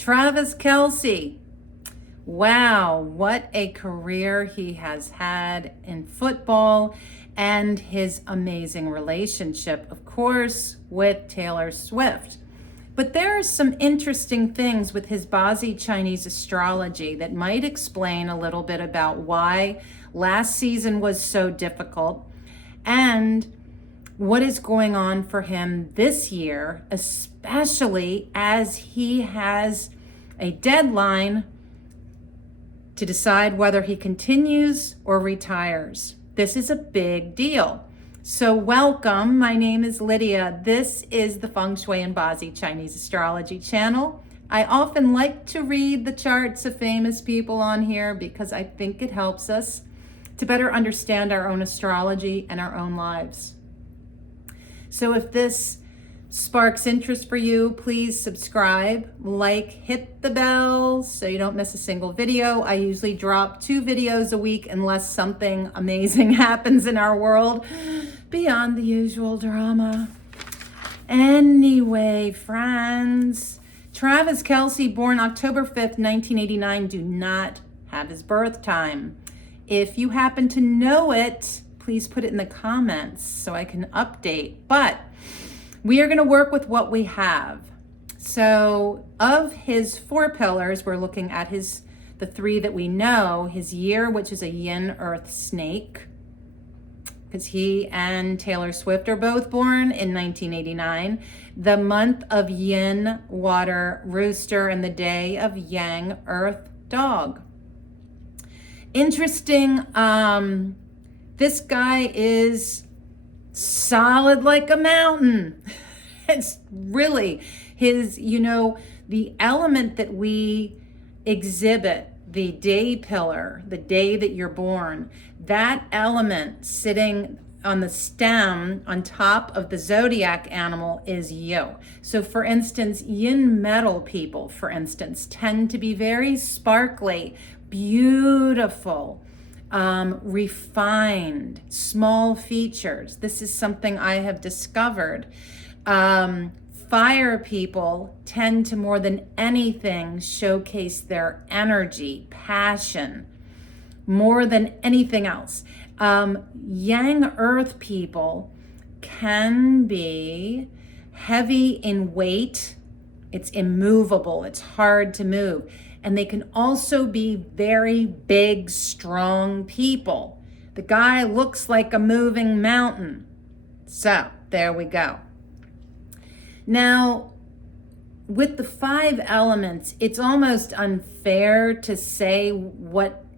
Travis Kelce. Wow, what a career he has had in football and his amazing relationship, of course, with Taylor Swift. But there are some interesting things with his Bazi Chinese astrology that might explain a little bit about why last season was so difficult and what is going on for him this year, especially as he has a deadline to decide whether he continues or retires. This is a big deal. So welcome, my name is Lydia. This is the Feng Shui and Bazi Chinese Astrology channel. I often like to read the charts of famous people on here because I think it helps us to better understand our own astrology and our own lives. So if this sparks interest for you, please subscribe, like, hit the bell so you don't miss a single video. I usually drop 2 videos a week unless something amazing happens in our world beyond the usual drama. Anyway, friends, Travis Kelce, born October 5th, 1989, do not have his birth time. If you happen to know it, please put it in the comments so I can update. But we are going to work with what we have. So of his 4 pillars, we're looking at the 3 that we know. His year, which is a yin earth snake, because he and Taylor Swift are both born in 1989. The month of yin water rooster and the day of yang earth dog. Interesting. This guy is solid like a mountain. It's really his, the element that we exhibit, the day pillar, the day that you're born, that element sitting on the stem on top of the zodiac animal is you. So for instance, yin metal people, for instance, tend to be very sparkly, beautiful, refined, small features. This is something I have discovered. Fire people tend to, more than anything, showcase their energy, passion, more than anything else. Yang earth people can be heavy in weight. It's immovable. It's hard to move. And they can also be very big, strong people. The guy looks like a moving mountain. So there we go. Now, with the 5 elements, it's almost unfair to say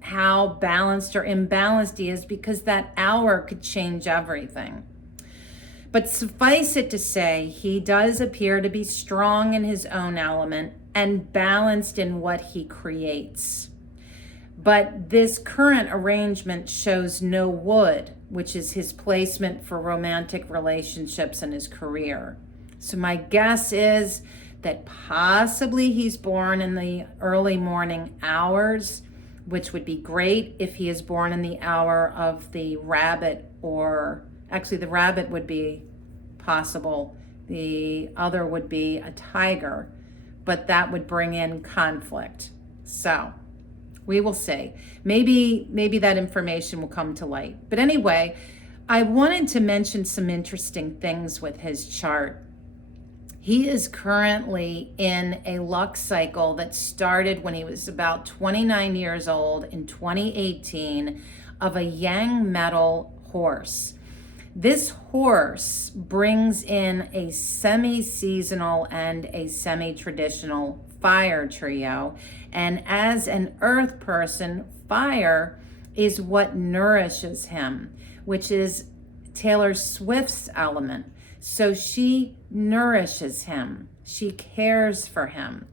how balanced or imbalanced he is, because that hour could change everything. But suffice it to say, he does appear to be strong in his own element and balanced in what he creates. But this current arrangement shows no wood, which is his placement for romantic relationships in his career. So my guess is that possibly he's born in the early morning hours, which would be great if he is born in the hour of the rabbit, or actually the rabbit would be possible. The other would be a tiger, but that would bring in conflict. So we will see. Maybe that information will come to light. But anyway, I wanted to mention some interesting things with his chart. He is currently in a luck cycle that started when he was about 29 years old in 2018 of a yang metal horse. This horse brings in a semi-seasonal and a semi-traditional fire trio. And as an earth person, fire is what nourishes him, which is Taylor Swift's element. So she nourishes him. She cares for him.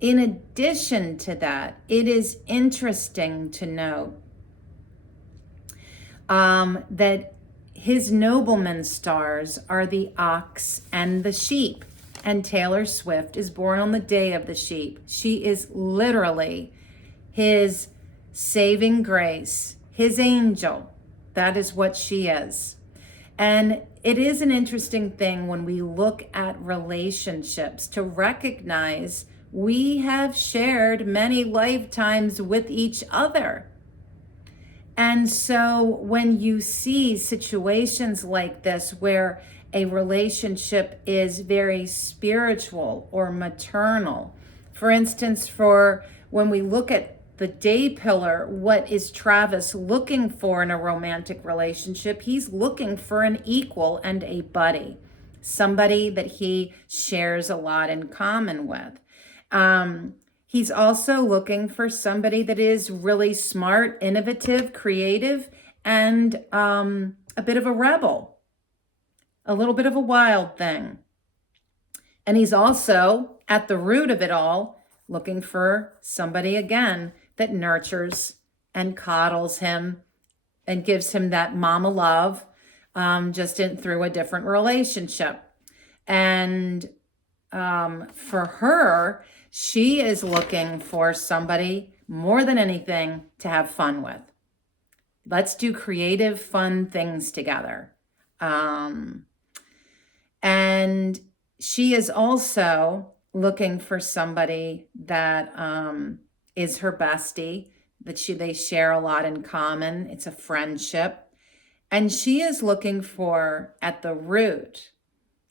In addition to that, it is interesting to note that his nobleman stars are the ox and the sheep. And Taylor Swift is born on the day of the sheep. She is literally his saving grace, his angel. That is what she is. And it is an interesting thing when we look at relationships to recognize we have shared many lifetimes with each other. And so when you see situations like this where a relationship is very spiritual or maternal, for instance, for when we look at the day pillar, what is Travis looking for in a romantic relationship? He's looking for an equal and a buddy, somebody that he shares a lot in common with. He's also looking for somebody that is really smart, innovative, creative, and a bit of a rebel, a little bit of a wild thing. And he's also, at the root of it all, looking for somebody, again, that nurtures and coddles him and gives him that mama love, through a different relationship. And for her, she is looking for somebody more than anything to have fun with. Let's do creative, fun things together. And she is also looking for somebody that is her bestie, that they share a lot in common. It's a friendship. And she is looking for, at the root,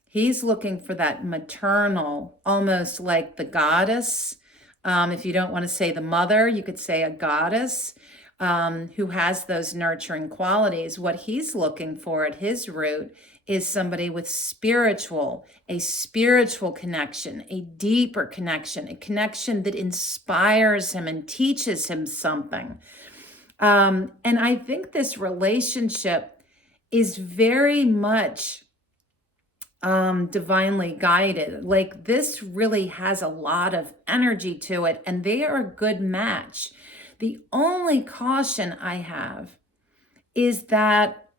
he's looking for that maternal, almost like the goddess. If you don't want to say the mother, you could say a goddess who has those nurturing qualities. What he's looking for at his root is somebody with a spiritual connection, a deeper connection, a connection that inspires him and teaches him something. And I think this relationship is very much divinely guided. Like, this really has a lot of energy to it, and they are a good match. The only caution I have is that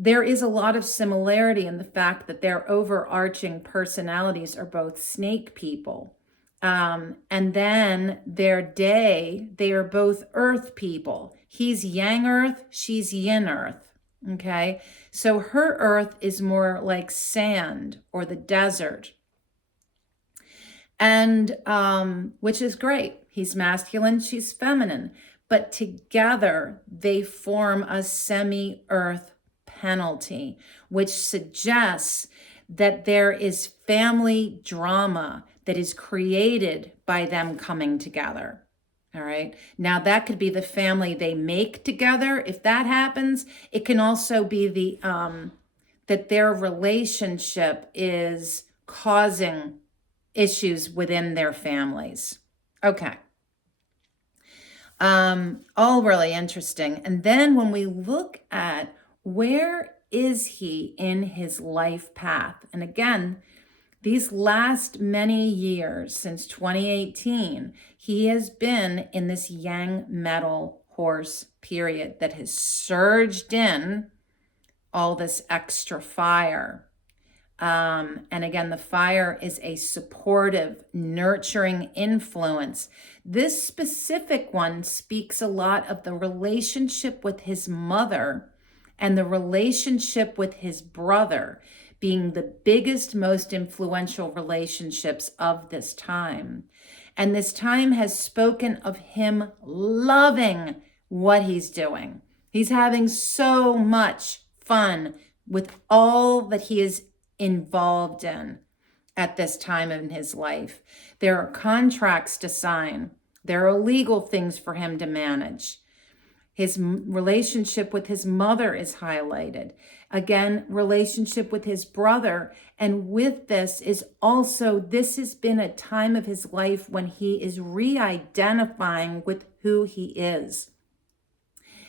there is a lot of similarity in the fact that their overarching personalities are both snake people. And then they are both earth people. He's yang earth, she's yin earth. Okay. So her earth is more like sand or the desert. And, which is great. He's masculine, she's feminine, but together they form a semi-earth penalty, which suggests that there is family drama that is created by them coming together. All right. Now that could be the family they make together. If that happens, it can also be that their relationship is causing issues within their families. Okay. All really interesting. And then when we look at where is he in his life path? And again, these last many years, since 2018, he has been in this yang metal horse period that has surged in all this extra fire. And again, the fire is a supportive, nurturing influence. This specific one speaks a lot of the relationship with his mother and the relationship with his brother being the biggest, most influential relationships of this time. And this time has spoken of him loving what he's doing. He's having so much fun with all that he is involved in at this time in his life. There are contracts to sign. There are legal things for him to manage. His relationship with his mother is highlighted. Again, relationship with his brother. And with this has been a time of his life when he is re-identifying with who he is.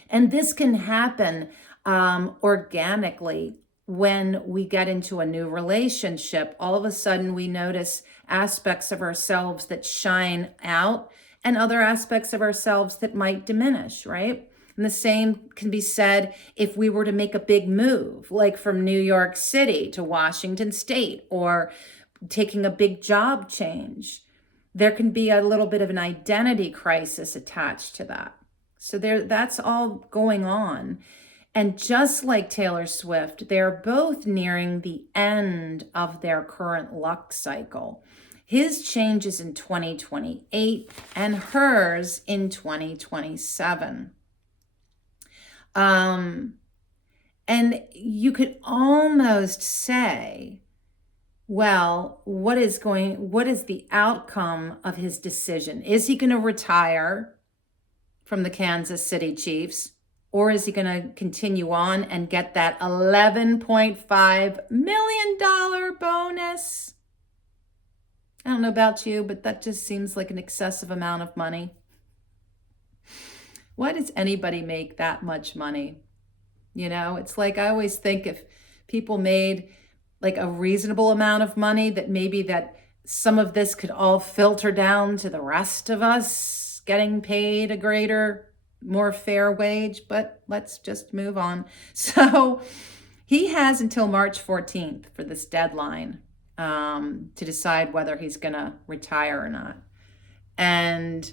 And this can happen organically when we get into a new relationship. All of a sudden, we notice aspects of ourselves that shine out and other aspects of ourselves that might diminish, right? And the same can be said if we were to make a big move, like from New York City to Washington State, or taking a big job change. There can be a little bit of an identity crisis attached to that. So that's all going on. And just like Taylor Swift, they're both nearing the end of their current luck cycle. His changes in 2028 and hers in 2027. And you could almost say, well, what is the outcome of his decision? Is he going to retire from the Kansas City Chiefs, or is he going to continue on and get that $11.5 million bonus? I don't know about you, but that just seems like an excessive amount of money. Why does anybody make that much money? It's like, I always think if people made like a reasonable amount of money, that maybe that some of this could all filter down to the rest of us getting paid a greater, more fair wage, but let's just move on. So he has until March 14th for this deadline to decide whether he's going to retire or not. And,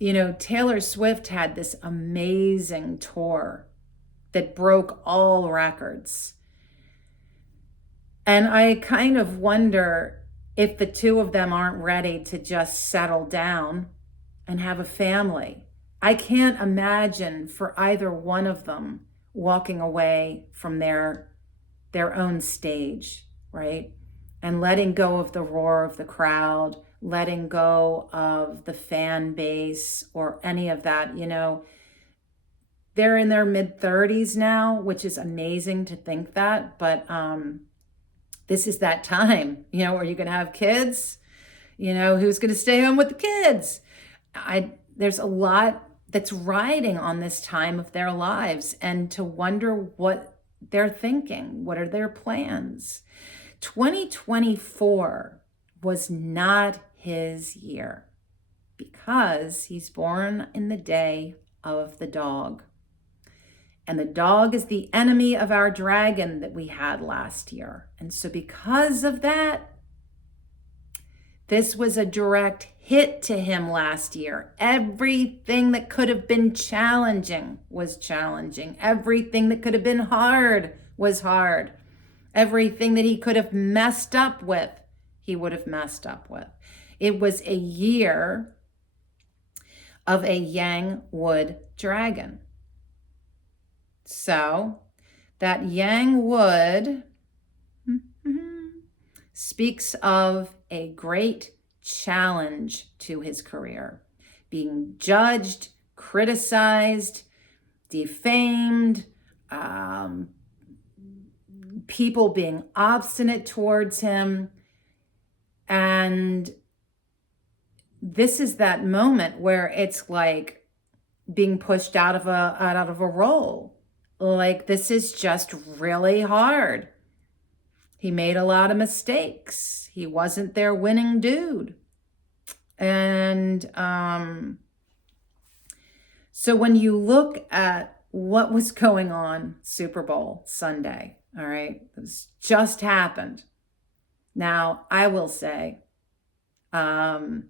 Taylor Swift had this amazing tour that broke all records. And I kind of wonder if the two of them aren't ready to just settle down and have a family. I can't imagine for either one of them walking away from their own stage, right? And letting go of the roar of the crowd, letting go of the fan base or any of that. They're in their mid-30s now, which is amazing to think that, but this is that time, are you going to have kids? Who's going to stay home with the kids? There's a lot that's riding on this time of their lives, and to wonder what they're thinking. What are their plans? 2024 was not his year because he's born in the day of the dog. And the dog is the enemy of our dragon that we had last year. And so because of that, this was a direct hit to him last year. Everything that could have been challenging was challenging. Everything that could have been hard was hard. Everything that he could have messed up with, he would have messed up with. It was a year of a Yang wood dragon. So that Yang wood speaks of a great challenge to his career, being judged, criticized, defamed, people being obstinate towards him. And this is that moment where it's like being pushed out of a role. Like, this is just really hard. He made a lot of mistakes. He wasn't their winning dude. And so when you look at what was going on Super Bowl Sunday, all right, this just happened. Now, I will say, I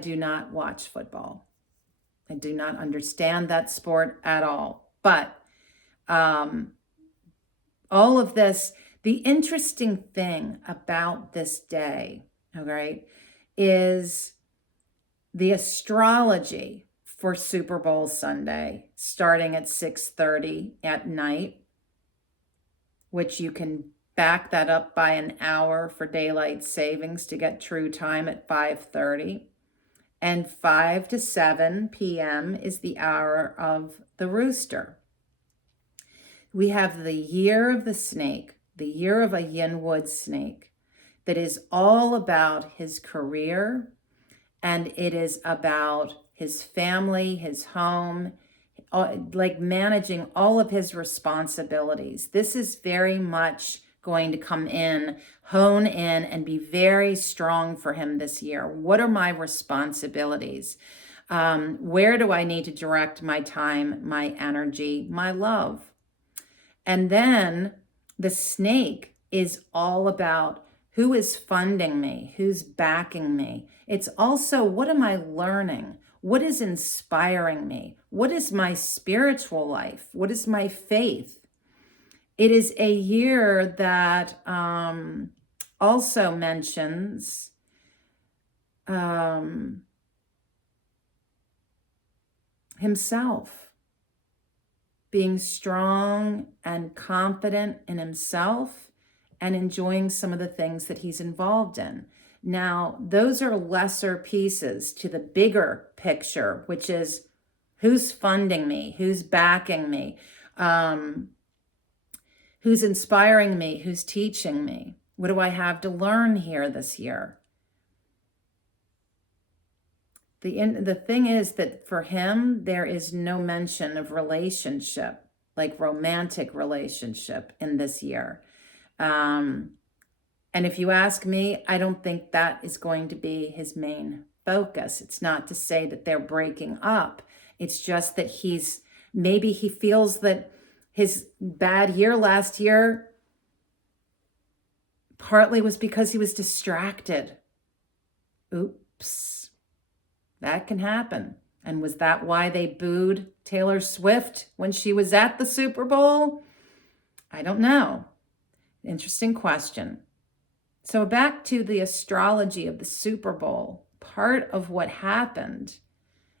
do not watch football. I do not understand that sport at all. But all of this, the interesting thing about this day, all right, is the astrology for Super Bowl Sunday, starting at 6:30 at night, which you can back that up by an hour for daylight savings to get true time at 5:30. And 5 to 7 p.m. is the hour of the rooster. We have the year of the snake, the year of a Yinwood snake, that is all about his career, and it is about his family, his home, like managing all of his responsibilities. This is very much going to come in, hone in, and be very strong for him this year. What are my responsibilities? Where do I need to direct my time, my energy, my love? And then the snake is all about who is funding me, who's backing me. It's also, what am I learning? What is inspiring me? What is my spiritual life? What is my faith? It is a year that also mentions himself, being strong and confident in himself and enjoying some of the things that he's involved in. Now, those are lesser pieces to the bigger picture, which is who's funding me, who's backing me, who's inspiring me, who's teaching me. What do I have to learn here this year? The thing is that for him, there is no mention of relationship, like romantic relationship in this year. And if you ask me, I don't think that is going to be his main focus. It's not to say that they're breaking up. It's just that maybe he feels that his bad year last year partly was because he was distracted. Oops. That can happen. And was that why they booed Taylor Swift when she was at the Super Bowl? I don't know. Interesting question. So back to the astrology of the Super Bowl. Part of what happened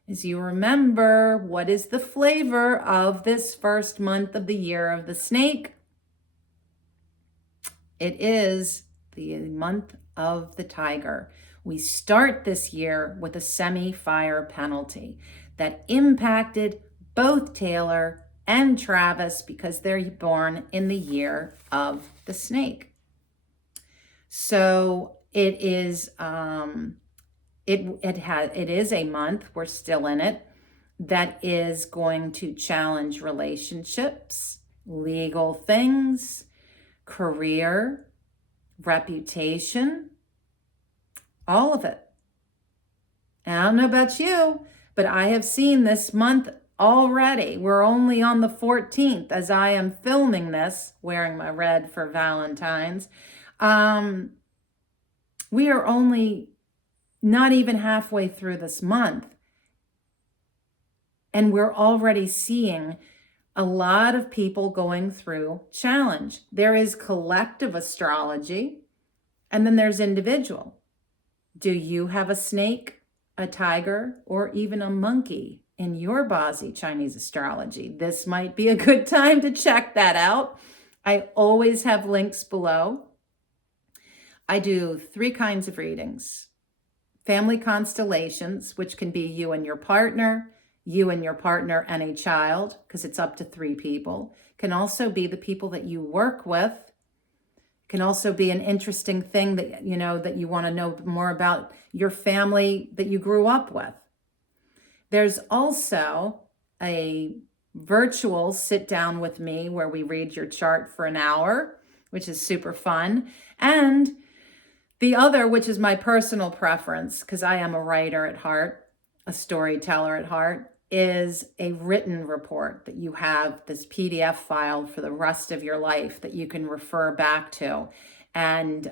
is, you remember, what is the flavor of this first month of the year of the snake? It is the month of the tiger. We start this year with a semi-fire penalty that impacted both Taylor and Travis because they're born in the year of the snake. So it is it is a month, we're still in it, that is going to challenge relationships, legal things, career, reputation, all of it. And I don't know about you, but I have seen this month already. We're only on the 14th as I am filming this, wearing my red for Valentine's. We are only not even halfway through this month. And we're already seeing a lot of people going through challenge. There is collective astrology, and then there's individual. Do you have a snake, a tiger, or even a monkey in your Bazi Chinese astrology? This might be a good time to check that out. I always have links below. I do 3 kinds of readings. Family constellations, which can be you and your partner and a child, because it's up to 3 people. Can also be the people that you work with. Can also be an interesting thing that that you want to know more about your family that you grew up with. There's also a virtual sit down with me where we read your chart for an hour, which is super fun. And the other, which is my personal preference, because I am a writer at heart, a storyteller at heart, is a written report that you have, this PDF file for the rest of your life that you can refer back to. And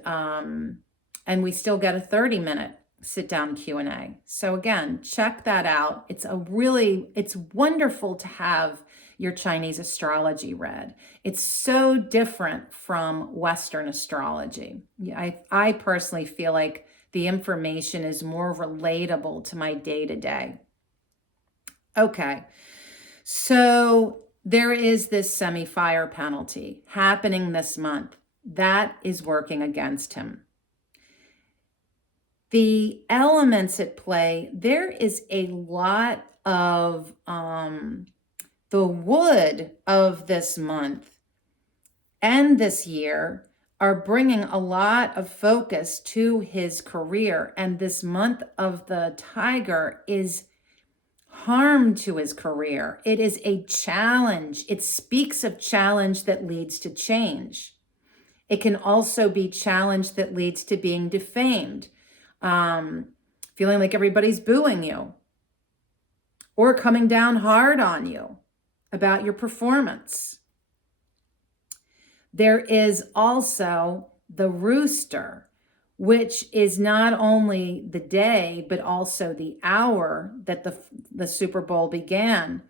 we still get a 30-minute sit-down Q&A. So again, check that out. It's wonderful to have your Chinese astrology read. It's so different from Western astrology. I personally feel like the information is more relatable to my day-to-day. Okay, so there is this semi-fire penalty happening this month. That is working against him. The elements at play, there is a lot of the wood of this month and this year are bringing a lot of focus to his career. And this month of the tiger is harm to his career. It is a challenge. It speaks of challenge that leads to change. It can also be challenge that leads to being defamed, feeling like everybody's booing you or coming down hard on you about your performance. There is also the rooster, which is not only the day, but also the hour that the Super Bowl began,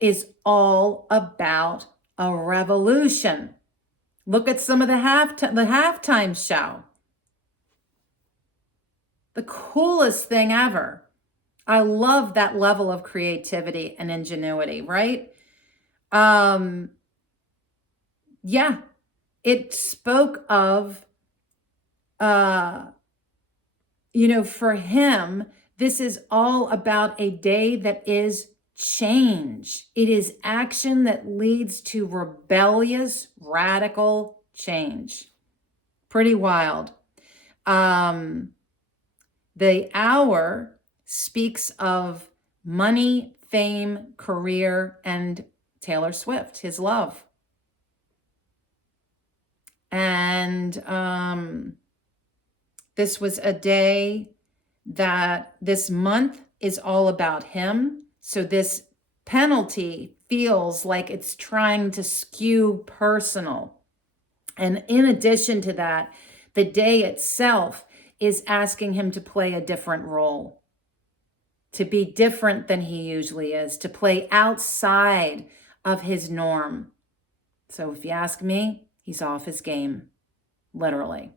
is all about a revolution. Look at some of the halftime show. The coolest thing ever. I love that level of creativity and ingenuity, right? Yeah, it spoke of, for him, this is all about a day that is change. It is action that leads to rebellious, radical change. Pretty wild. The hour speaks of money, fame, career, and Taylor Swift, his love. And this was a day that this month is all about him. So this penalty feels like it's trying to skew personal. And in addition to that, the day itself is asking him to play a different role, to be different than he usually is, to play outside of his norm. So if you ask me, he's off his game, literally.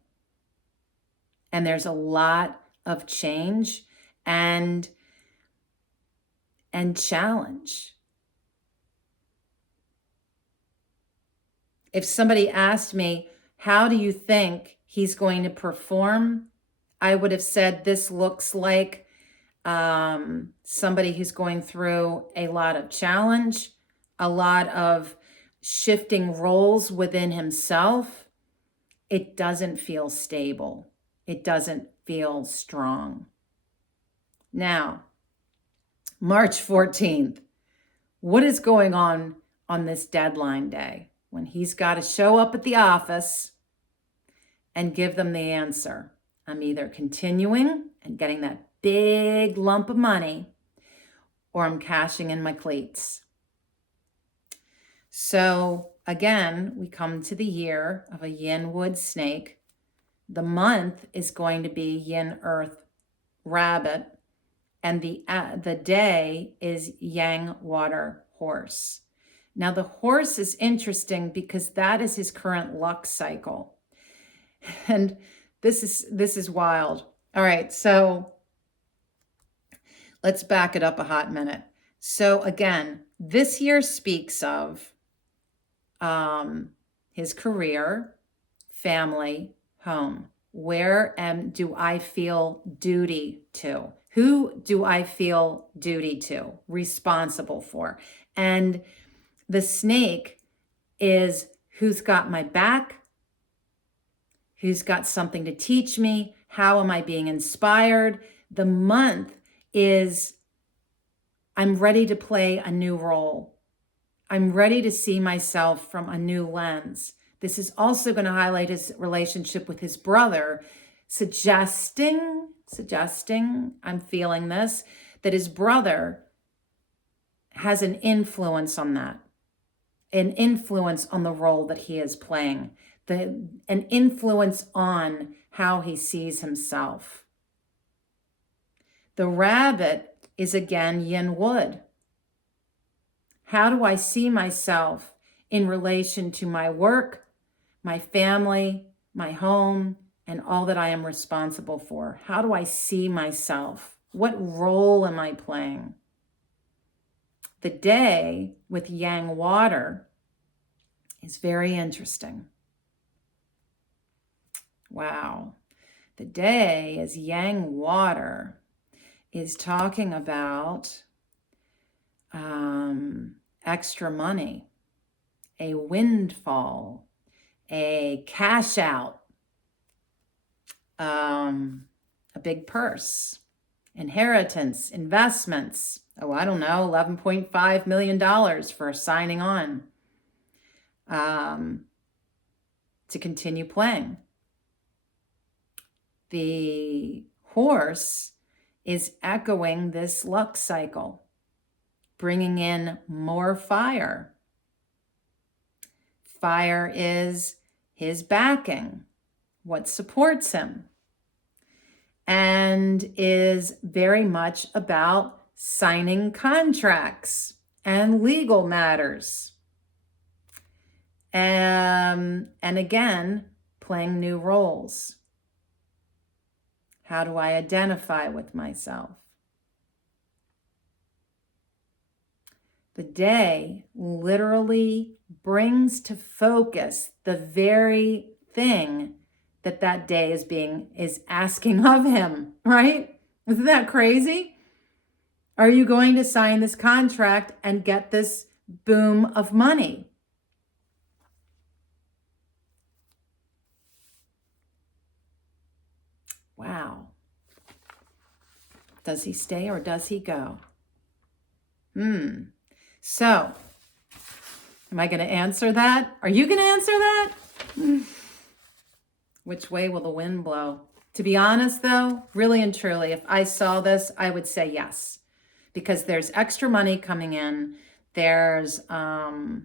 And there's a lot of change and challenge. If somebody asked me, how do you think he's going to perform? I would have said this looks like somebody who's going through a lot of challenge, a lot of shifting roles within himself. It doesn't feel stable. It doesn't feel strong. Now, March 14th, what is going on this deadline day when he's got to show up at the office and give them the answer? I'm either continuing and getting that big lump of money, or I'm cashing in my cleats. So again, we come to the year of a yin wood snake. The month is going to be yin earth rabbit, and the day is yang water horse. Now the horse is interesting because that is his current luck cycle. And this is wild. All right, so let's back it up a hot minute. So again, this year speaks of his career, family, home. Where do I feel duty to? Who do I feel duty to, responsible for? And the snake is who's got my back, who's got something to teach me, how am I being inspired? The month is I'm ready to play a new role. I'm ready to see myself from a new lens. This is also going to highlight his relationship with his brother, suggesting, I'm feeling this, that his brother has an influence on that, an influence on the role that he is playing, an influence on how he sees himself. The rabbit is again yin wood. How do I see myself in relation to my work, my family, my home, and all that I am responsible for? How do I see myself? What role am I playing? The day with yang water is very interesting. Wow. The day as yang water is talking about extra money, a windfall, a cash out, a big purse, inheritance, investments. Oh, I don't know, $11.5 million for signing on to continue playing. The horse is echoing this luck cycle, bringing in more fire. Fire is his backing, what supports him, and is very much about signing contracts and legal matters. And again, playing new roles. How do I identify with myself? The day literally brings to focus the very thing that day is asking of him, right? Isn't that crazy? Are you going to sign this contract and get this boom of money? Wow. Does he stay or does he go? So, am I going to answer that? Are you going to answer that? Which way will the wind blow? To be honest, though, really and truly, if I saw this, I would say yes, because there's extra money coming in. There's the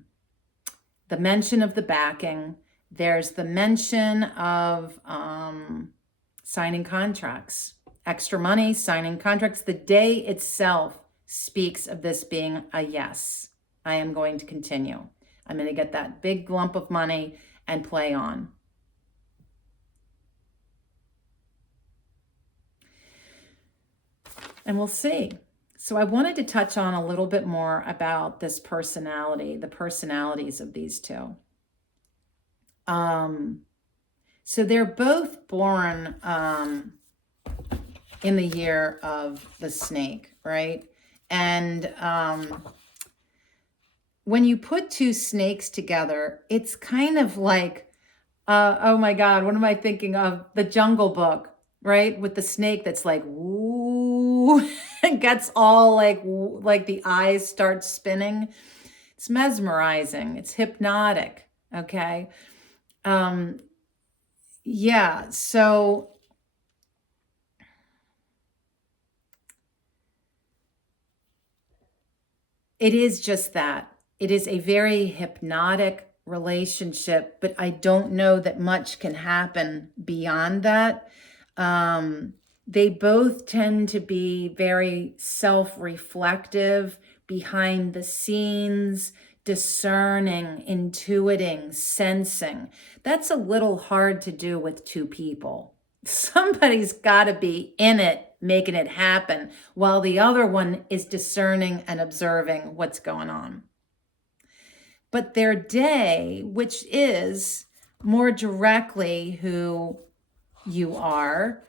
mention of the backing. There's the mention of signing contracts. Extra money, signing contracts. The day itself speaks of this being a yes. I am going to continue. I'm going to get that big lump of money and play on. And we'll see. So I wanted to touch on a little bit more about this personality, the personalities of these two. So they're both born in the year of the snake, right? And when you put two snakes together, it's kind of like, oh my God, what am I thinking of? The Jungle Book, right? With the snake that's like, woo, and gets all like the eyes start spinning. It's mesmerizing. It's hypnotic. Okay. Yeah. So it is just that. It is a very hypnotic relationship, but I don't know that much can happen beyond that. They both tend to be very self-reflective, behind the scenes, discerning, intuiting, sensing. That's a little hard to do with two people. Somebody's got to be in it, making it happen, while the other one is discerning and observing what's going on. But their day, which is more directly who you are,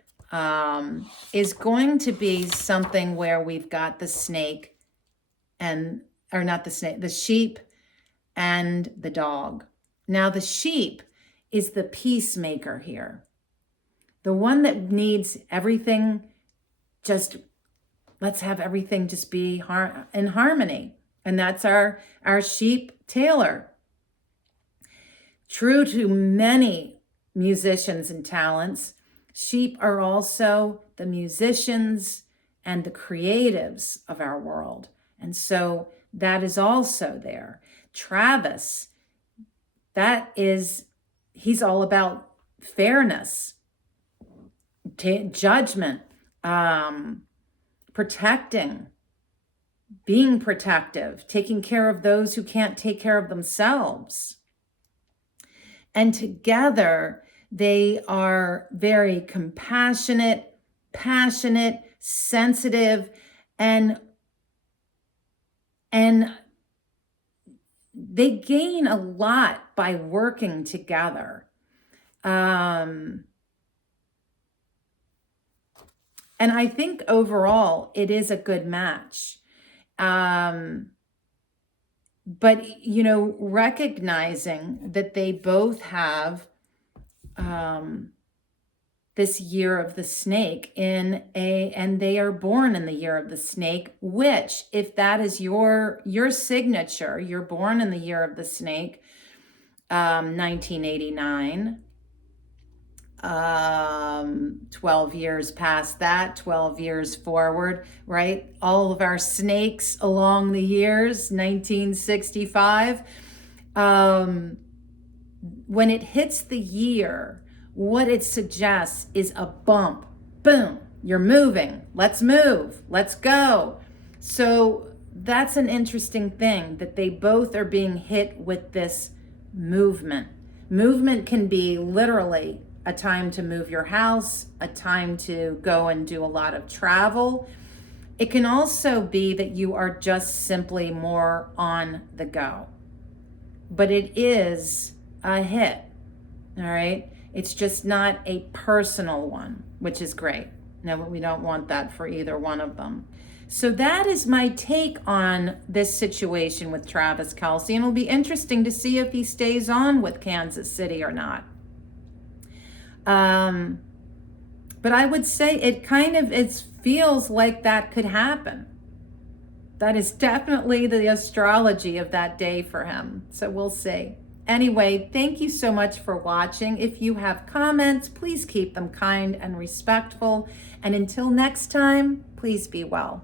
is going to be something where we've got the snake the sheep and the dog. Now, the sheep is the peacemaker here. The one that needs everything, let's have everything just be in harmony. And that's our sheep Taylor. True to many musicians and talents, sheep are also the musicians and the creatives of our world. And so that is also there. Travis, he's all about fairness, judgment, protecting, being protective, taking care of those who can't take care of themselves. And together, they are very compassionate, passionate, sensitive, and they gain a lot by working together. And I think overall, it is a good match. But, recognizing that they both have this year of the snake and they are born in the year of the snake, which, if that is your signature, you're born in the year of the snake, 1989, 12 years past that, 12 years forward, right? All of our snakes along the years, 1965. When it hits the year, what it suggests is a bump. Boom, you're moving. Let's move. Let's go. So that's an interesting thing, that they both are being hit with this movement. Movement can be literally a time to move your house, a time to go and do a lot of travel. It can also be that you are just simply more on the go. But it is a hit, all right? It's just not a personal one, which is great. No, we don't want that for either one of them. So that is my take on this situation with Travis Kelce, and it'll be interesting to see if he stays on with Kansas City or not. But I would say it feels like that could happen. That is definitely the astrology of that day for him. So we'll see. Anyway, thank you so much for watching. If you have comments, please keep them kind and respectful. And until next time, please be well.